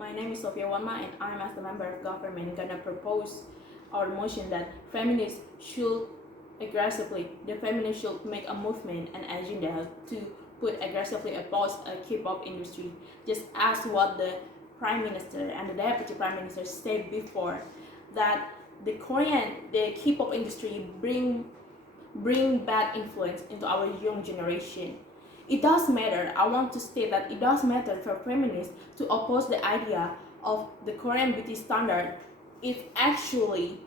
My name is Sophia Wanma, and I'm as the member of government gonna propose our motion that feminists should the feminists should make a movement and agenda to put aggressively oppose a K-pop industry, just as what the Prime Minister and the Deputy Prime Minister said before, that the K-pop industry bring bad influence into our young generation. It does matter. I want to state that it does matter for feminists to oppose the idea of the Korean beauty standard. It's actually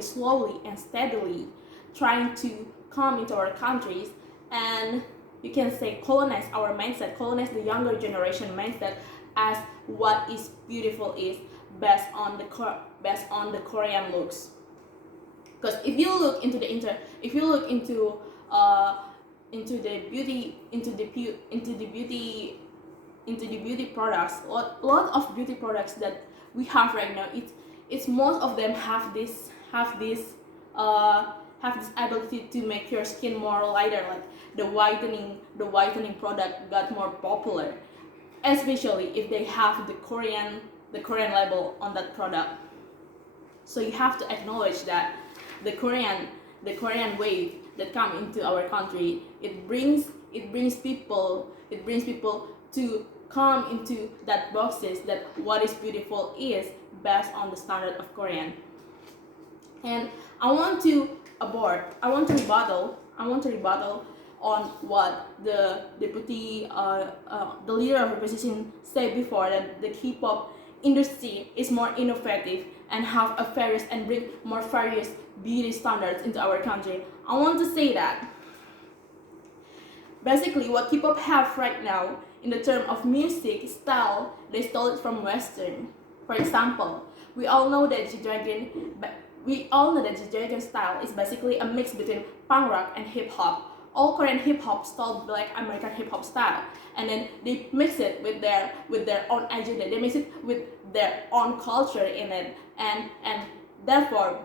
slowly and steadily trying to come into our countries, and you can say colonize our mindset, colonize the younger generation mindset as what is beautiful is based on the Korean looks. Because if you look into if you look into the beauty products, lot of beauty products that we have right now, it's most of them have this ability to make your skin more lighter, like the whitening product got more popular, especially if they have the Korean label on that product. So you have to acknowledge that the Korean wave that come into our country, it brings people to come into that boxes that what is beautiful is based on the standard of Korean. And I want to rebuttal on what the deputy the leader of opposition said before, that the K-pop industry is more innovative and have a various and bring more various beauty standards into our country. I want to say that basically what K-pop have right now in the term of music style, they stole it from Western. For example, we all know that G-Dragon style is basically a mix between punk rock and hip hop. All Korean hip hop stole Black American hip hop style, and then they mix it with their own agenda. They mix it with their own culture in it, and therefore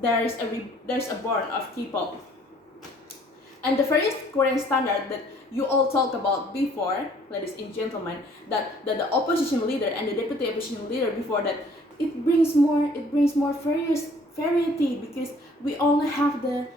there's a born of K-pop. And the first Korean standard that you all talked about before, ladies and gentlemen, that the opposition leader and the deputy opposition leader before that, it brings more variety, because we only have the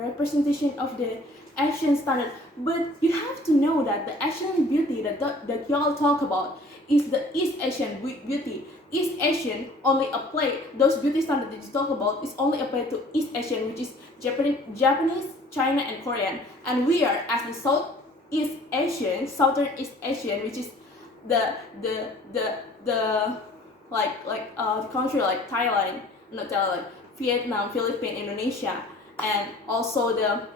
representation of the Asian standard. But you have to know that the Asian beauty that y'all talk about is the East Asian beauty. East Asian only apply, those beauty standards that you talk about is only applied to East Asian, which is Japanese, China, and Korean. And we are as the Southern East Asian, which is the country like Thailand, not Thailand, like Vietnam, Philippines, Indonesia, and also the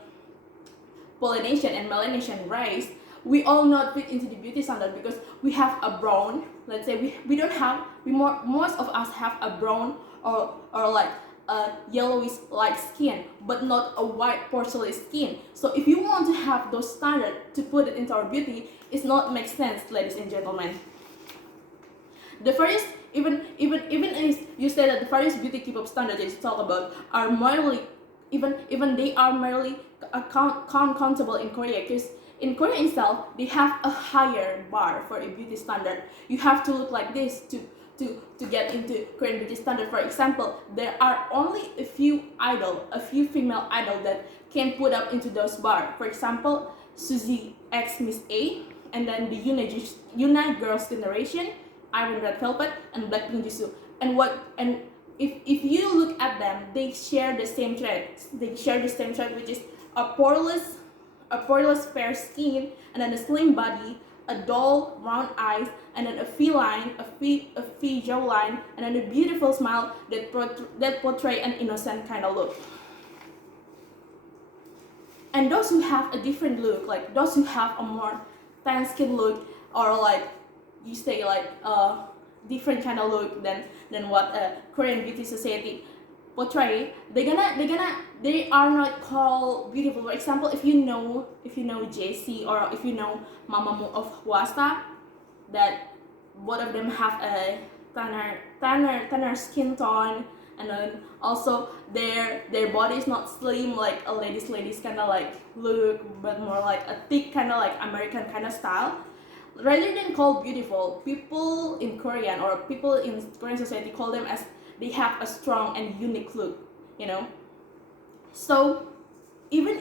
Polynesian and Melanesian race. We all not fit into the beauty standard because we have a brown. Let's say most of us have a brown or like a yellowish light skin, but not a white porcelain skin. So if you want to have those standards to put it into our beauty, it's not make sense, ladies and gentlemen. The first, even if you say that the various beauty K-pop standards that you talk about are merely, even they are merely countable in Korea, because in Korea itself they have a higher bar for a beauty standard. You have to look like this to get into Korean beauty standard. For example, there are only a few female idol that can put up into those bar. For example, Suzy X Miss A, and then the Yuna Girls' Generation, Iron Red Velvet, and Blackpink Jisoo. And if you look at them, they share the same trait. Which is a poreless fair skin, and then a slim body, a dull round eyes, and then a feline, a jawline, and then a beautiful smile that portray an innocent kind of look. And those who have a different look, like those who have a more tan skin look, or like you say like a different kind of look than what a Korean beauty society portray, they are not called beautiful. For example, if you know JC, or if you know Mamamoo of Hwasa, that both of them have a tanner skin tone, and then also their body is not slim like a ladies kind of like look, but more like a thick kind of like American kind of style. rather than call beautiful, people in Korean or people in Korean society call them as they have a strong and unique look, you know. So even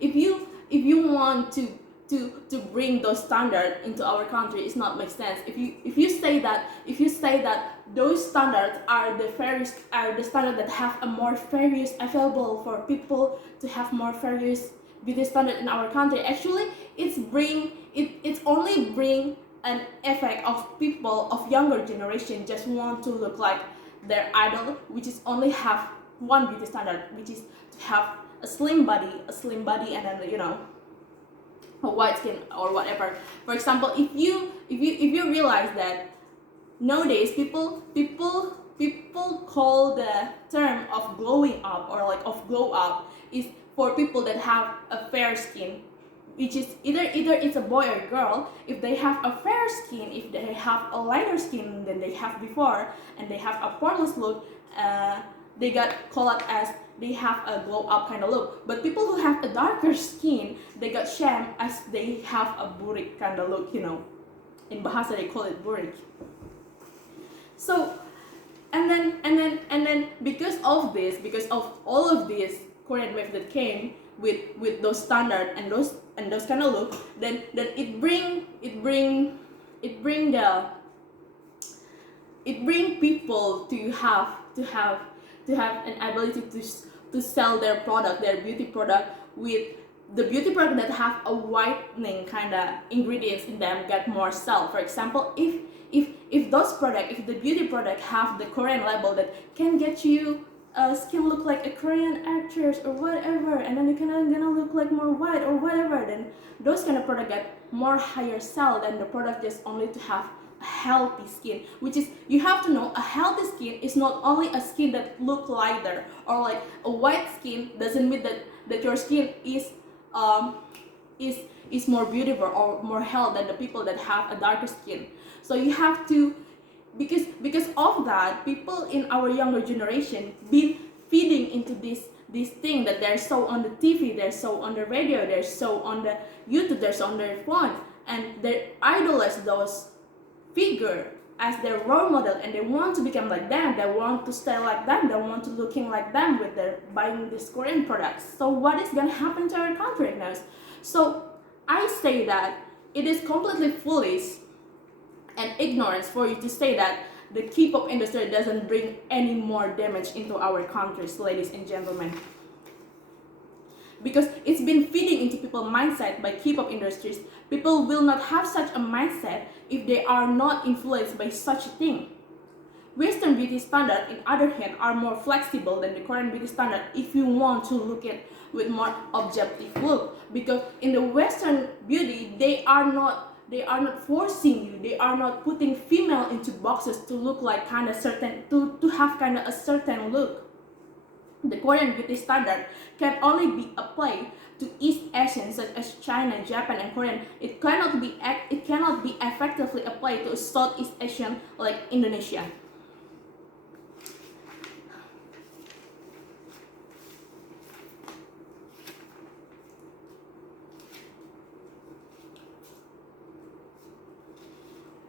if you want to bring those standards into our country, it's not make sense. If you say that those standards are the fairest, are the standard that have a more fairest available for people to have more fairest beauty standard in our country, actually it's only bring an effect of people of younger generation just want to look like their idol, which is only have one beauty standard, which is to have a slim body, and then, you know, a white skin or whatever. For example, if you realize that nowadays people call the term of glowing up or like of glow up is for people that have a fair skin, which is either it's a boy or girl. If they have a fair skin, if they have a lighter skin than they have before, and they have a poreless look, they got called as they have a glow up kind of look. But people who have a darker skin, they got shamed as they have a burik kind of look, you know. In Bahasa they call it burik. So and then because of this, because of all of this Korean wave that came with those standard and those kind of look, then it bring people to have an ability to sell their product, their beauty product, with the beauty product that have a whitening kind of ingredients in them get more sell. For example, if those product, if the beauty product have the Korean label that can get you skin look like a Korean actress or whatever, and then you gonna look like more white or whatever, then those kind of product get more higher sell than the product just only to have a healthy skin. Which is, you have to know, a healthy skin is not only a skin that look lighter, or like a white skin doesn't mean that your skin is more beautiful or more healthy than the people that have a darker skin. So you have to, because of that, people in our younger generation been feeding into this thing that they're so on the TV, they're so on the radio, they're so on the YouTube, they're so on their phone, and they idolize those figure as their role model, and they want to become like them, they want to style like them, they want to looking like them with their buying these Korean products. So what is gonna happen to our country now? So I say that it is completely foolish and ignorance for you to say that the K-pop industry doesn't bring any more damage into our countries, ladies and gentlemen. Because it's been feeding into people's mindset by K-pop industries. People will not have such a mindset if they are not influenced by such a thing. Western beauty standards, on the other hand, are more flexible than the Korean beauty standard if you want to look at with more objective look. Because in the Western beauty, they are not forcing you, they are not putting female into boxes to look like kind of certain, to have kind of a certain look. The Korean beauty standard can only be applied to East Asian such as China, Japan, and Korean. It cannot be effectively applied to Southeast Asian like Indonesia.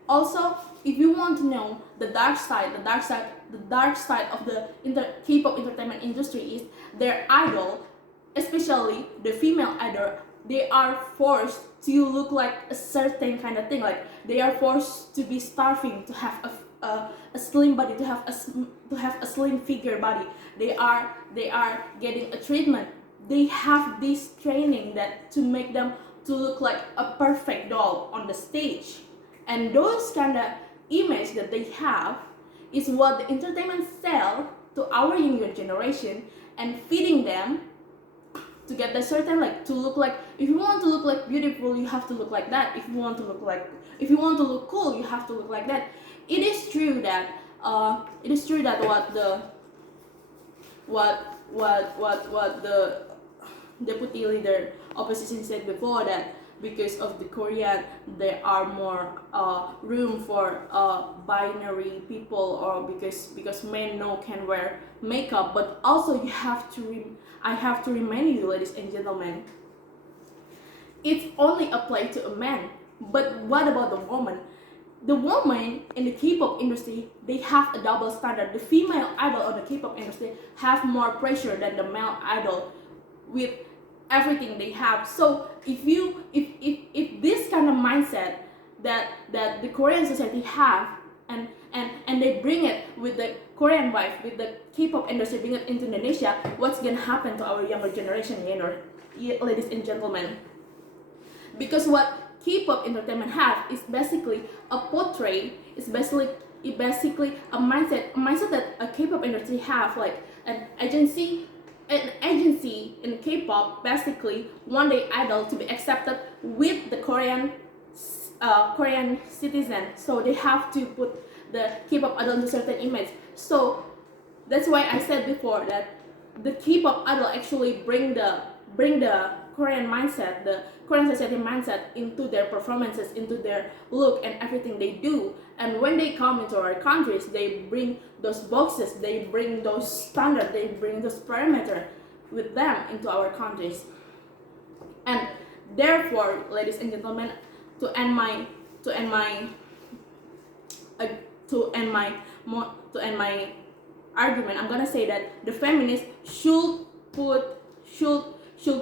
Also, if you want to know the dark side of the K-pop entertainment industry is their idol, especially the female idol. They are forced to look like a certain kind of thing. Like they are forced to be starving to have a slim body, to have a slim figure body. They are getting a treatment. They have this training that to make them to look like a perfect doll on the stage. And those kind of image that they have is what the entertainment sell to our younger generation, and feeding them to get the certain, like, to look like, if you want to look like beautiful, you have to look like that. If you want to look cool, you have to look like that. It is true that what the deputy leader opposition said before, that because of the Korean, there are more room for binary people, or because men no can wear makeup. But also I have to remind you, ladies and gentlemen, it's only applied to a man. But what about the woman? The woman in the K-pop industry, they have a double standard. The female idol of the K-pop industry have more pressure than the male idol with everything they have. So if this kind of mindset that the Korean society have, and they bring it with the Korean wife, with the K-pop industry, bring it into Indonesia, what's gonna happen to our younger generation, ladies and gentlemen? Because what K-pop entertainment have is basically a portray, it's basically a mindset that a K-pop industry have, like an agency in K-pop basically want the idol to be accepted with the Korean citizen, so they have to put the K-pop idol into certain image. So that's why I said before that the K-pop idol actually bring the Korean mindset, the Korean society mindset into their performances, into their look and everything they do. And when they come into our countries, they bring those boxes, they bring those standards, they bring those parameters with them into our countries. And therefore, ladies and gentlemen, to end my argument, I'm gonna say that the feminists should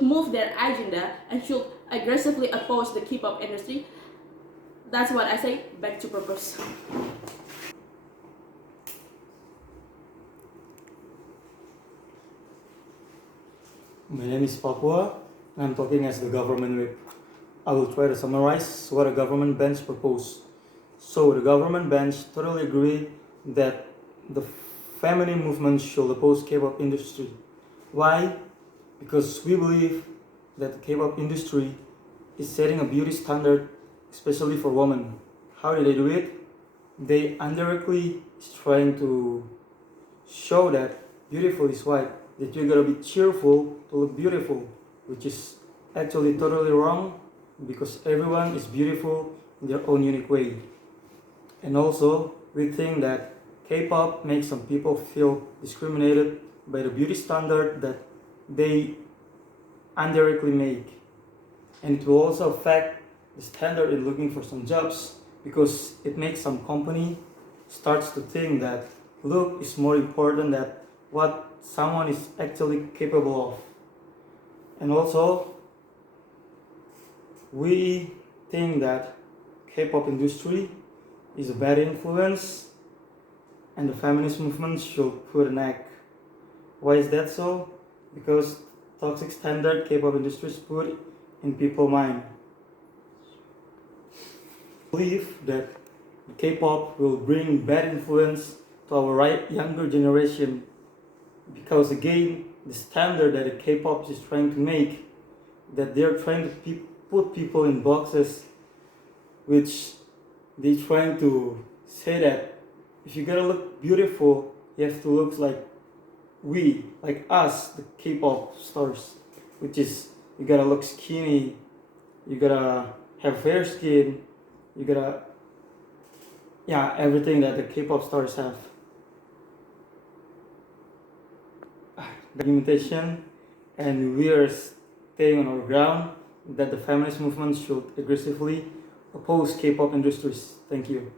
move their agenda and should aggressively oppose the K-pop industry. That's what I say. Back to purpose. My name is Papua, and I'm talking as the government whip. I will try to summarize what a government bench proposed. So the government bench totally agree that the feminine movement should oppose K-pop industry. Why? Because we believe that the K-pop industry is setting a beauty standard, especially for women. How do they do it? They indirectly is trying to show that beautiful is white, that you gotta be cheerful to look beautiful, which is actually totally wrong because everyone is beautiful in their own unique way. And also, we think that K-pop makes some people feel discriminated by the beauty standard that they indirectly make. And it will also affect the standard in looking for some jobs because it makes some company starts to think that look is more important than what someone is actually capable of. And also, we think that K-pop industry is a bad influence and the feminist movement should put an end. Why is that so? Because toxic standard K-pop industry is put in people's mind. I believe that K-pop will bring bad influence to our younger generation because again the standard that the K-pop is trying to make, that they're trying to put people in boxes, which they're trying to say that if you gotta look beautiful, you have to look like us, the K-pop stars, which is you gotta look skinny, you gotta have fair skin, you gotta, everything that the K-pop stars have. Documentation, and we are staying on our ground that the feminist movement should aggressively oppose K-pop industries. Thank you.